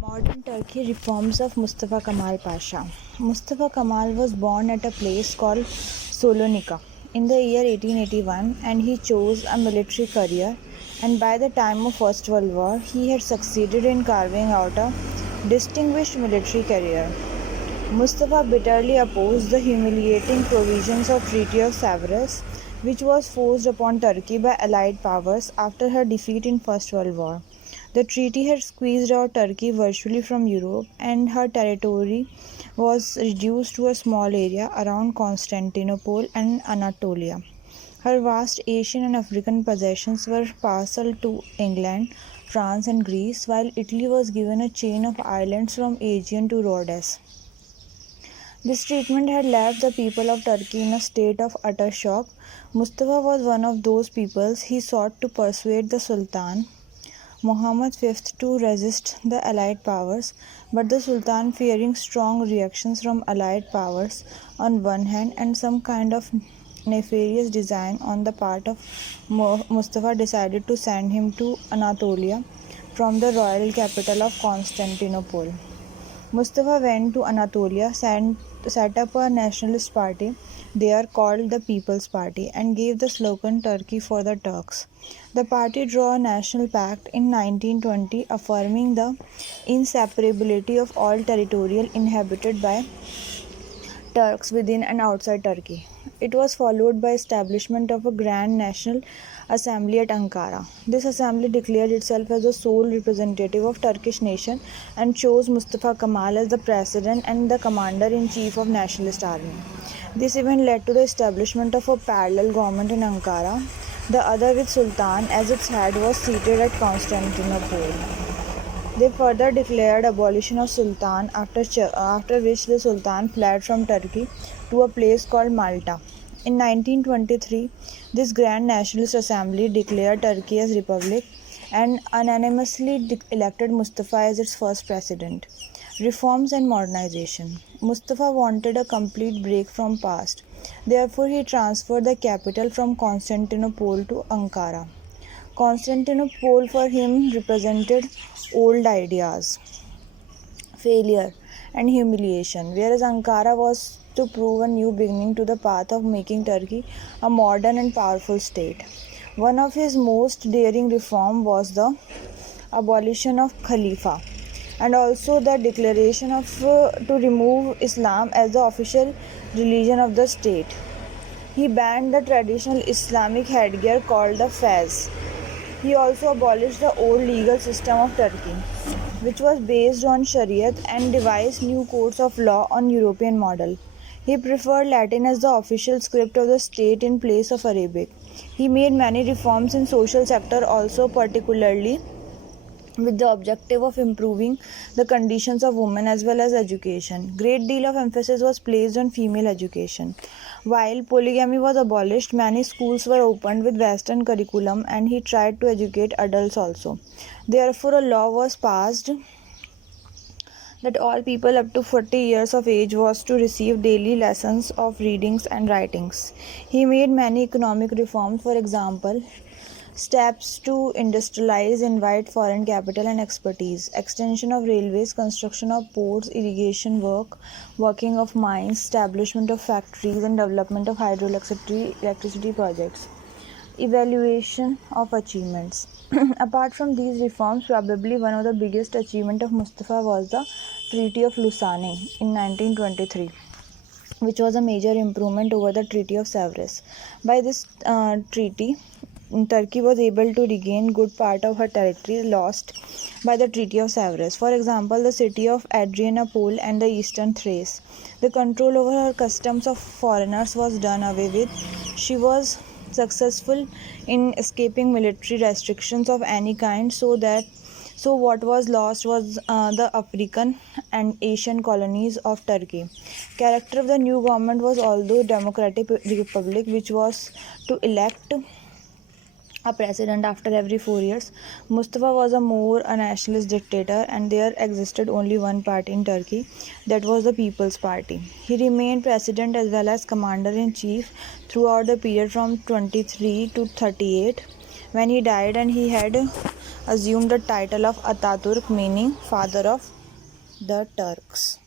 Modern Turkey reforms of Mustafa Kemal Pasha. Mustafa Kemal was born at a place called Salonika in the year 1881 and he chose a military career, and by the time of First World War he had succeeded in carving out a distinguished military career. Mustafa bitterly opposed the humiliating provisions of Treaty of Sevres, which was forced upon Turkey by Allied powers after her defeat in First World War. The treaty had squeezed out Turkey virtually from Europe, and her territory was reduced to a small area around Constantinople and Anatolia. Her vast Asian and African possessions were parceled to England, France, and Greece, while Italy was given a chain of islands from Aegean to Rhodes. This treatment had left the people of Turkey in a state of utter shock. Mustafa was one of those peoples. He sought to persuade the Sultan Muhammad V to resist the Allied powers, but the Sultan, fearing strong reactions from Allied powers on one hand and some kind of nefarious design on the part of Mustafa, decided to send him to Anatolia from the royal capital of Constantinople. Mustafa went to Anatolia, set up a nationalist party there called the People's Party, and gave the slogan Turkey for the Turks. The party drew a national pact in 1920 affirming the inseparability of all territorial inhabited by Turks within and outside Turkey. It was followed by establishment of a Grand National Assembly at Ankara. This assembly declared itself as the sole representative of Turkish nation and chose Mustafa Kemal as the president and the commander-in-chief of nationalist army. This event led to the establishment of a parallel government in Ankara. The other, with Sultan as its head, was seated at Constantinople. They further declared abolition of Sultan, after which the Sultan fled from Turkey to a place called Malta. In 1923, this Grand Nationalist Assembly declared Turkey as republic and unanimously elected Mustafa as its first president. Reforms and modernization. Mustafa wanted a complete break from past. Therefore, he transferred the capital from Constantinople to Ankara. Constantinople for him represented old ideas, failure, and humiliation, whereas Ankara was to prove a new beginning to the path of making Turkey a modern and powerful state. One of his most daring reform was the abolition of Khalifa and also the declaration of to remove Islam as the official religion of the state. He banned the traditional Islamic headgear called the fez. He also abolished the old legal system of Turkey, which was based on Shariat, and devised new codes of law on European model. He preferred Latin as the official script of the state in place of Arabic. He made many reforms in social sector also, particularly with the objective of improving the conditions of women as well as education. Great deal of emphasis was placed on female education. While polygamy was abolished, many schools were opened with Western curriculum, and he tried to educate adults also. Therefore, a law was passed that all people up to 40 years of age was to receive daily lessons of readings and writings. He made many economic reforms, for example, steps to industrialize, invite foreign capital and expertise, extension of railways, construction of ports, irrigation work, working of mines, establishment of factories, and development of hydroelectricity projects. Evaluation of achievements. Apart from these reforms, probably one of the biggest achievement of Mustafa was the Treaty of Lausanne in 1923, which was a major improvement over the Treaty of Sevres. By this treaty, Turkey was able to regain good part of her territory lost by the Treaty of Sevres. For example, the city of Adrianople and the eastern Thrace. The control over her customs of foreigners was done away with. She was successful in escaping military restrictions of any kind, so what was lost was the African and Asian colonies of Turkey. Character of the new government was although democratic republic, which was to elect a president after every 4 years. Mustafa was a nationalist dictator, and there existed only one party in Turkey, that was the People's Party. He remained president as well as commander in chief throughout the period from 23 to 38. when he died, and he had assumed the title of Ataturk, meaning father of the Turks.